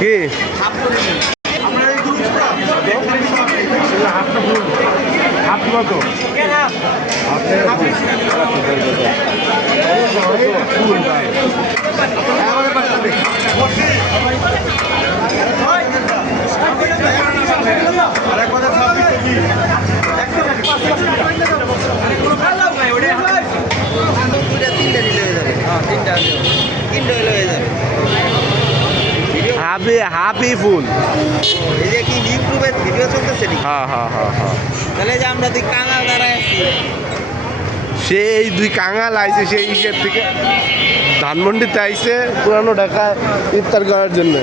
কি হাফি ফুল কি ইউটিউবে ভিডিও চলতেছে নাকি? হ্যাঁ হ্যাঁ হ্যাঁ হ্যাঁ তাহলে যে আমরা দুই কাঙাল দাঁড়ায় আছি, সেই দুই কাঙাল আইছে সেই ইকের থেকে ধানমন্ডিতে আইছে পুরানো ঢাকা ইফতার করার জন্য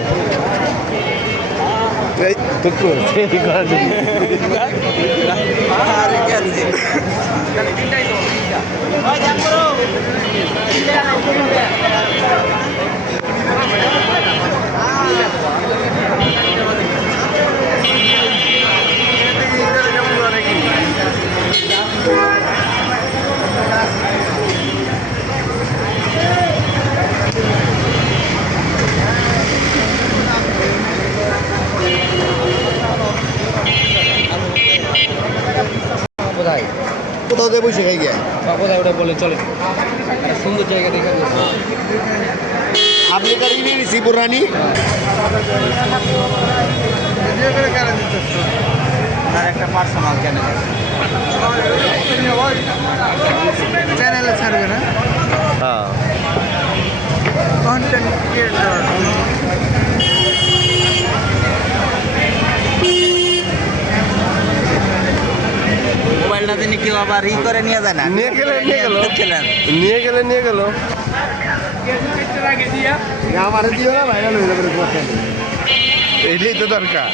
করার জন্য কোথাও দিয়ে বসে খাই গিয়া কোথায় ওটা বলে চলে সুন্দর জায়গা দেখা যাচ্ছে। আপনি তার ইনি শ্রীপুর রানী তার একটা পার্সোনাল চ্যানেলে ছাড়বে না হ্যাঁ কন্টেন্ট ক্রিয়েটর। মোবাইলটা তিনি কেউ আবার ই করে নিয়ে যায় না, নিয়ে গেল আমার দিও না ভাইরাল হয়ে যাবে। এটাই তো দরকার।